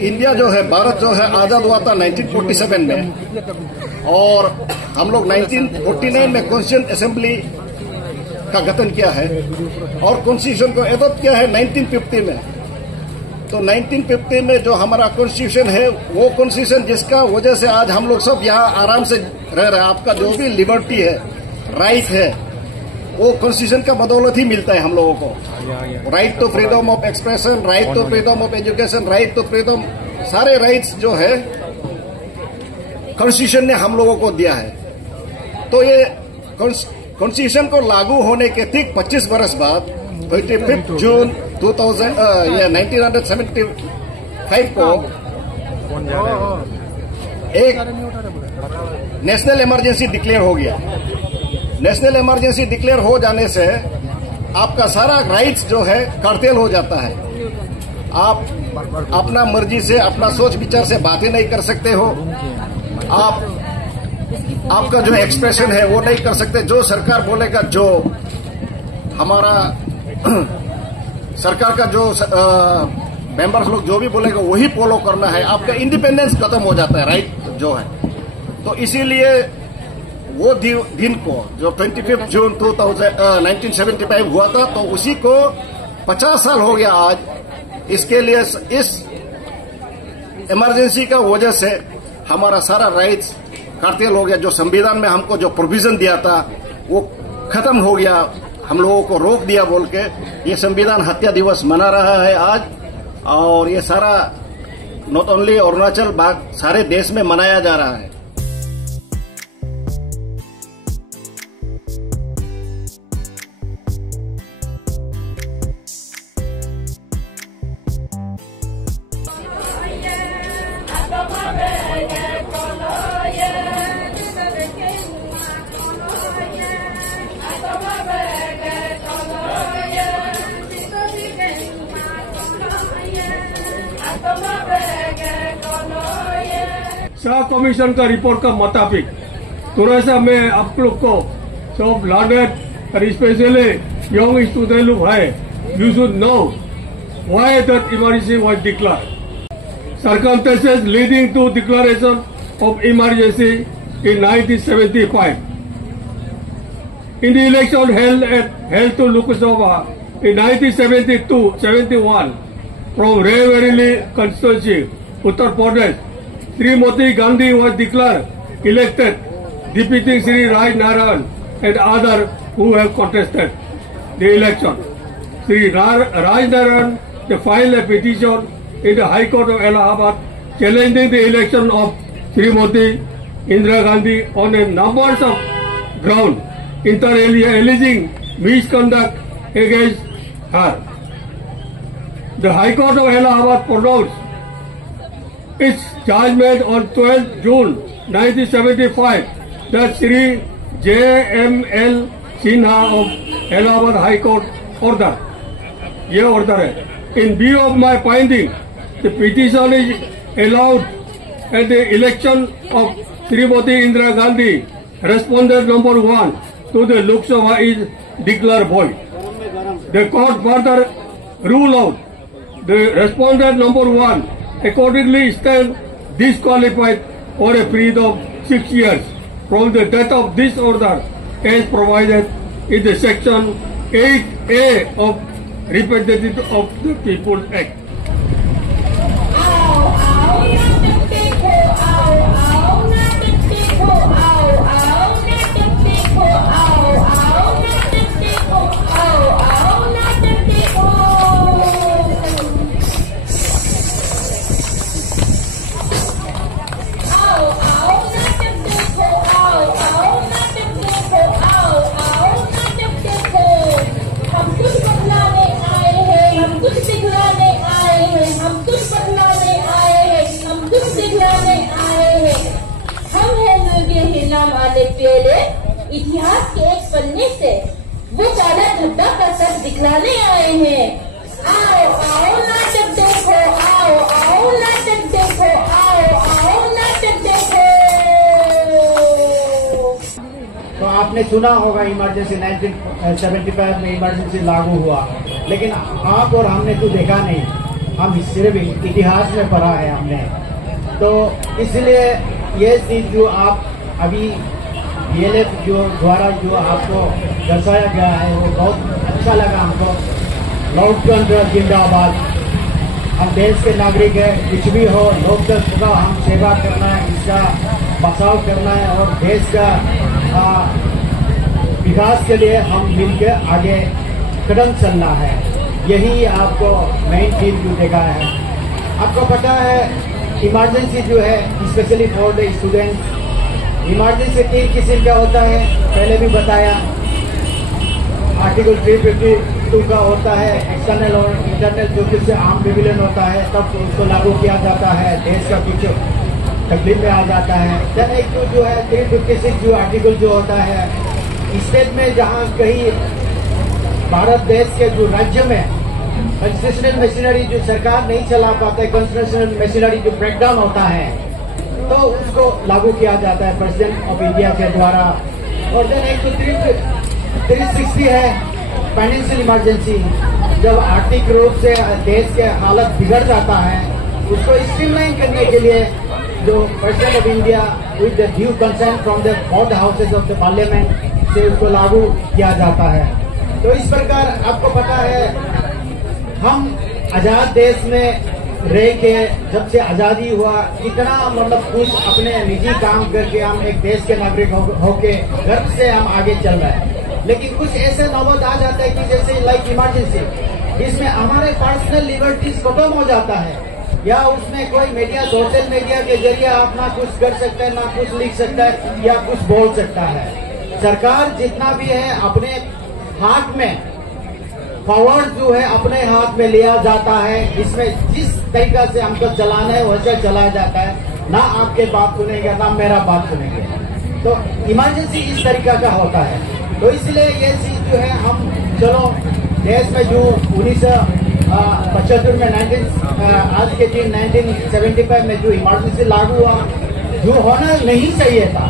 India जो है, भारत जो है आजाद हुआ था 1947 में, और हम लोग 1949 में कॉन्स्टिट्यूशन असेंबली का गठन किया है और कॉन्स्टिट्यूशन को एडॉप्ट किया है 1950 में। तो 1950 में जो हमारा कॉन्स्टिट्यूशन है, वो कॉन्स्टिट्यूशन जिसका वजह से आज हम लोग सब यहाँ आराम से रह रहे हैं। आपका जो भी लिबर्टी है, राइट है, वो कॉन्स्टिट्यूशन का बदौलत ही मिलता है हम लोगों को। Right to freedom of expression, right to freedom of education, right to freedom, सारे राइट्स जो है कॉन्स्टिट्यूशन ने हम लोगों को दिया है। तो ये कॉन्स्टिट्यूशन को लागू होने के ठीक 25 वर्ष बाद 25 जून 1975 को एक नेशनल इमरजेंसी डिक्लेयर हो गया। नेशनल इमरजेंसी डिक्लेयर हो जाने से आपका सारा राइट्स जो है कर्टेल हो जाता है। आप अपना मर्जी से, अपना सोच विचार से बातें नहीं कर सकते हो। आपका जो एक्सप्रेशन है वो नहीं कर सकते। जो सरकार बोलेगा, जो हमारा सरकार का जो मेंबर्स लोग जो भी बोलेगा वही फॉलो करना है। आपका इंडिपेंडेंस खत्म हो जाता है, राइट जो है। तो इसीलिए वो दिन को जो 25 जून 1975 हुआ था, तो उसी को 50 साल हो गया आज। इसके लिए इस इमरजेंसी का वजह से हमारा सारा राइट्स कर्टेल हो गया। जो संविधान में हमको जो प्रोविजन दिया था वो खत्म हो गया, हम लोगों को रोक दिया बोल के ये संविधान हत्या दिवस मना रहा है आज। और ये सारा नॉट ओनली अरुणाचल, सारे देश में मनाया जा रहा है। शाह कमीशन का रिपोर्ट का मुताबिक थोड़ा सा मैं आप लोग को सब लर्नड और स्पेशली यंग स्टूडेंट लोग है, you should know why that emergency was declared, circumstances leading to declaration of emergency in 1975. In the election held to Lok Sabha in 1972-71 from Raebareli constituency, Uttar Pradesh, Srimati Gandhi was declared elected, defeating Sri Raj Narayan and others who have contested the election. Sri Raj Narayan filed a petition in the High Court of Allahabad challenging the election of Srimati Indira Gandhi on a number of grounds, inter alia alleging misconduct against her. The High Court of Allahabad pronounced its judgment on 12th June 1975 that Sri J.M.L. Sinha of Allahabad High Court order. ये order है. In view of my finding, the petition is allowed at the election of Srimati Indira Gandhi. Respondent number 1 to the Lok Sabha is declared void. The court further rule out the respondent number 1 accordingly stands disqualified for a period of 6 years from the date of this order as provided in the section 8A of Representative of the People's Act. इतिहास के एक पन्ने से वो काला धब्बा का सच दिखलाने आए हैं। आओ आओ नाटक देखो, आओ आओ नाटक देखो, आओ आओ नाटक देखो। तो आपने सुना होगा इमरजेंसी 1975 में इमरजेंसी लागू हुआ, लेकिन आप और हमने तो देखा नहीं। हम सिर्फ इतिहास में पढ़ा है हमने। तो इसलिए ये चीज जो आप अभी DLF जो द्वारा जो आपको दर्शाया गया है वो बहुत अच्छा लगा हमको। लोकतंत्र जिंदाबाद। हम देश के नागरिक हैं, कुछ भी हो लोकतंत्र का हम सेवा करना है, इसका बचाव करना है और देश का विकास के लिए हम मिलकर आगे कदम चलना है। यही आपको मेन चीज जो देखा है। आपको पता है इमरजेंसी जो है specially for the student, emergency 3 किस्म का होता है, पहले भी बताया। आर्टिकल 352 का होता है एक्सटर्नल और इंटरनल, जो कि आर्म रिविलियन होता है, तब उसको लागू किया जाता है, देश का कुछ तकलीफ में आ जाता है। देन एक जो है 356 जो आर्टिकल जो होता है स्टेट में, जहाँ कहीं भारत देश के जो राज्य में कॉन्स्टिट्यूशनल मशीनरी जो सरकार नहीं चला पाता है, कॉन्स्टिट्यूशनल मशीनरी जो ब्रेकडाउन होता है, तो उसको लागू किया जाता है प्रेसिडेंट ऑफ इंडिया के द्वारा। और देन एक तो 360 है फाइनेंशियल इमरजेंसी, जब आर्थिक रूप से देश के हालत बिगड़ जाता है, उसको स्ट्रीमलाइन करने के लिए जो president of India with the due consent from the both houses of the parliament से उसको लागू किया जाता है। तो इस प्रकार आपको पता है हम आजाद देश में रह के जब से आजादी हुआ इतना मतलब कुछ अपने निजी काम करके हम एक देश के नागरिक होके गर्व से हम आगे चल रहे हैं। लेकिन कुछ ऐसे नौबत आ जाता है कि जैसे लाइक इमरजेंसी, इसमें हमारे पर्सनल लिबर्टीज खत्म हो जाता है, या उसमें कोई मीडिया सोशल मीडिया के जरिए आप ना कुछ कर सकता है, ना कुछ लिख सकता है या कुछ बोल सकता है। सरकार जितना भी है अपने हाथ में पावर जो है अपने हाथ में लिया जाता है। इसमें जिस तरीका से हमको चलाना है वैसे चलाया जाता है, ना आपके बात सुनेंगे ना मेरा बात सुनेंगे। तो इमरजेंसी इस तरीका का होता है। तो इसलिए ये चीज जो है हम चलो देश में जो 1975 में आज के दिन 1975 में जो इमरजेंसी लागू हुआ, जो होना नहीं चाहिए था,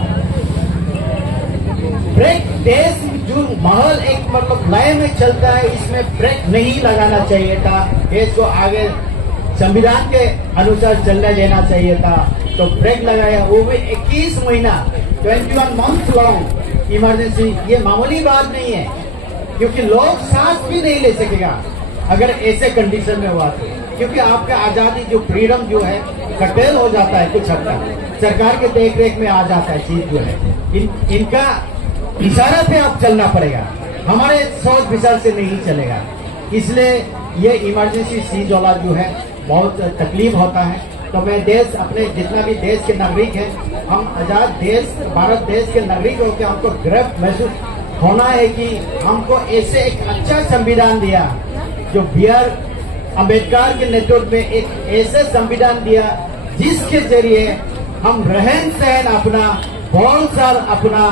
ब्रेक देश जो माहौल एक मतलब लय में चलता है, इसमें ब्रेक नहीं लगाना चाहिए था। देश को आगे संविधान के अनुसार चलने देना चाहिए था, तो ब्रेक लगाया। वो भी 21 महीना 21 मंथ लॉन्ग इमरजेंसी, ये मामूली बात नहीं है, क्योंकि लोग सांस भी नहीं ले सकेगा अगर ऐसे कंडीशन में हुआ तो। क्योंकि आपका आजादी जो फ्रीडम जो है कटेल हो जाता है कुछ हद तक, सरकार के देख रेख में आ जाता है चीज जो है। इनका इशारा पे आप चलना पड़ेगा, हमारे सोच विचार से नहीं चलेगा। इसलिए ये इमरजेंसी चीज वाला जो है बहुत तकलीफ होता है। तो मैं देश अपने जितना भी देश के नागरिक हैं, हम आजाद देश भारत देश के नागरिक होकर हमको गर्व महसूस होना है कि हमको ऐसे एक अच्छा संविधान दिया, जो BR अम्बेडकर के नेतृत्व में एक ऐसे संविधान दिया जिसके जरिए हम रहन सहन अपना, बोलचाल अपना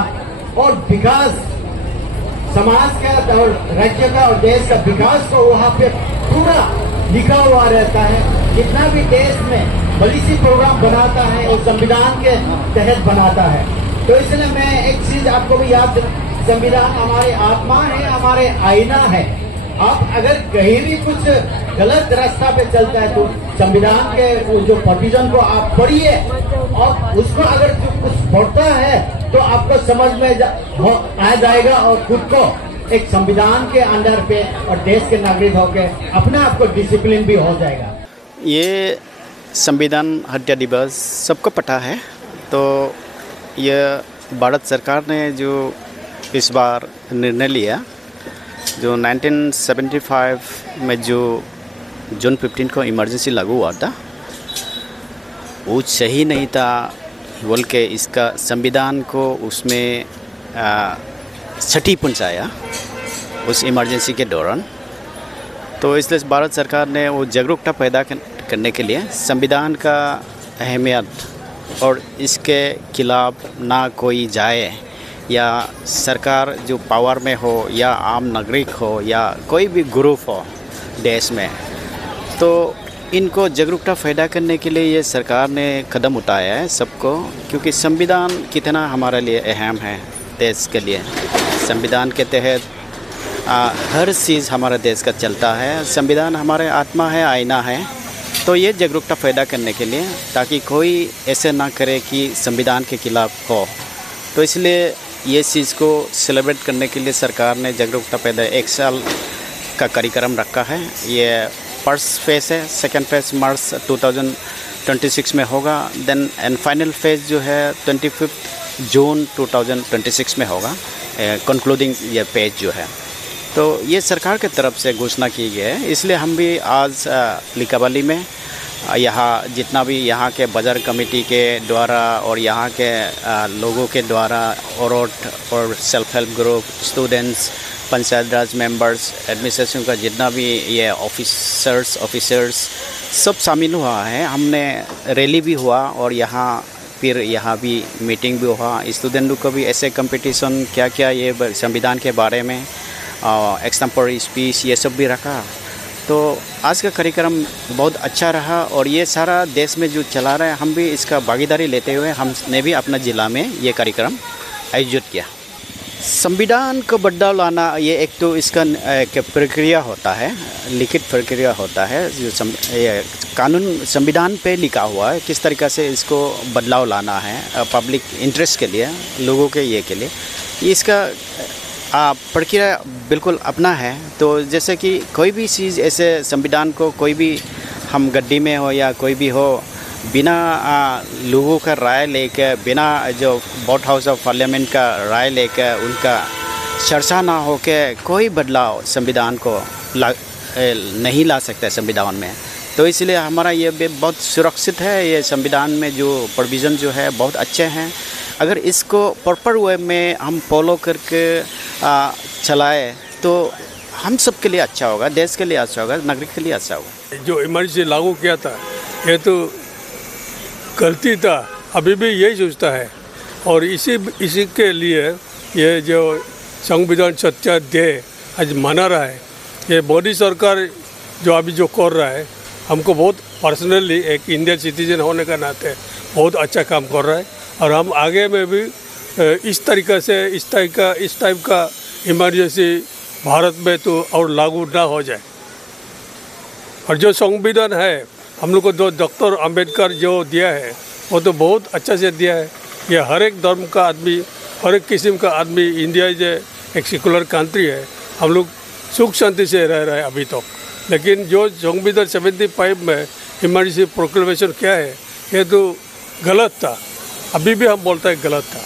और विकास समाज का और राज्य का और देश का विकास को वहाँ पे पूरा लिखा हुआ रहता है। जितना भी देश में पॉलिसी प्रोग्राम बनाता है वो संविधान के तहत बनाता है। तो इसलिए मैं एक चीज आपको भी याद, संविधान हमारी आत्मा है, हमारे आईना है। आप अगर कहीं भी कुछ गलत रास्ता पे चलता है तो संविधान के जो प्रोविजन को आप पढ़िए और उसको अगर कुछ पढ़ता है तो आपको समझ में आ जाएगा और खुद को एक संविधान के अंडर पे और देश के नागरिक होकर अपने आप को डिसिप्लिन भी हो जाएगा। ये संविधान हत्या दिवस सबको पता है। तो ये भारत सरकार ने जो इस बार निर्णय लिया, जो 1975 में जो जून 15 को इमरजेंसी लागू हुआ था, वो सही नहीं था बोल के इसका संविधान को उसमें क्षति पहुंचाया उस इमरजेंसी के दौरान। तो इसलिए भारत सरकार ने वो जागरूकता पैदा करने के लिए संविधान का अहमियत और इसके खिलाफ ना कोई जाए, या सरकार जो पावर में हो या आम नागरिक हो या कोई भी ग्रुप हो देश में, तो इनको जागरूकता पैदा करने के लिए ये सरकार ने कदम उठाया है सबको। क्योंकि संविधान कितना हमारे लिए अहम है देश के लिए। संविधान के तहत हर चीज़ हमारे देश का चलता है। संविधान हमारे आत्मा है, आईना है। तो ये जागरूकता पैदा करने के लिए, ताकि कोई ऐसे ना करे कि संविधान के खिलाफ हो। तो इसलिए ये चीज़ को सेलिब्रेट करने के लिए सरकार ने जागरूकता पैदा 1 साल का कार्यक्रम रखा है। ये फर्स्ट फेज़ है, सेकंड फेज़ मार्च 2026 में होगा, देन एंड फाइनल फेज़ जो है 25 जून 2026 में होगा, कंक्लूडिंग ये पेज जो है। तो ये सरकार की तरफ से घोषणा की गई है। इसलिए हम भी आज लिकाबाली में यहाँ जितना भी यहाँ के बाज़ार कमेटी के द्वारा और यहाँ के लोगों के द्वारा और self help group, students, panchayat raj members, administration का जितना भी ये ऑफिसर्स सब शामिल हुआ है। हमने रैली भी हुआ और फिर यहाँ भी मीटिंग भी हुआ। स्टूडेंट को भी ऐसे कंपटीशन क्या ये संविधान के बारे में एक्सटेम्पोररी स्पीच ये सब भी रखा। तो आज का कार्यक्रम बहुत अच्छा रहा और ये सारा देश में जो चला रहा है, हम भी इसका भागीदारी लेते हुए हमने भी अपना ज़िला में ये कार्यक्रम आयोजित किया। संविधान को बदलाव लाना ये एक तो इसका एक प्रक्रिया होता है, लिखित प्रक्रिया होता है। जो ये कानून संविधान पे लिखा हुआ है, किस तरीक़े से इसको बदलाव लाना है पब्लिक इंटरेस्ट के लिए, लोगों के ये के लिए, इसका प्रक्रिया बिल्कुल अपना है। तो जैसे कि कोई भी चीज़ ऐसे संविधान को कोई भी हम गड्डी में हो या कोई भी हो, बिना लोगों का राय लेकर, बिना जो बोट हाउस ऑफ पार्लियामेंट का राय लेकर, उनका चर्चा ना हो के कोई बदलाव संविधान को नहीं ला सकता संविधान में। तो इसलिए हमारा ये भी बहुत सुरक्षित है। ये संविधान में जो प्रोविज़न जो है बहुत अच्छे हैं। अगर इसको प्रॉपर वे में हम फॉलो करके चलाए तो हम सब के लिए अच्छा होगा, देश के लिए अच्छा होगा, नागरिक के लिए अच्छा होगा। जो इमरजेंसी लागू किया था ये तो गलती था, अभी भी यही सोचता है। और इसी के लिए ये जो संविधान सत्याग्रह आज मना रहा है, ये मोदी सरकार जो अभी जो कर रहा है, हमको बहुत पर्सनली एक इंडियन सिटीजन होने का नाते बहुत अच्छा काम कर रहा है। और हम आगे में भी इस तरीक़े से इस टाइप का इमरजेंसी भारत में तो और लागू ना हो जाए। और जो संविधान है हम लोग को जो डॉक्टर अंबेडकर जो दिया है वो तो बहुत अच्छा से दिया है। ये हर एक धर्म का आदमी, हर एक किस्म का आदमी, इंडिया जो एक सेकुलर कंट्री है, हम लोग सुख शांति से रह रहे हैं अभी तक। लेकिन जो संविधान 75 में इमरजेंसी प्रोक्लेमेशन क्या है, ये तो गलत था, अभी भी हम बोलते हैं गलत था।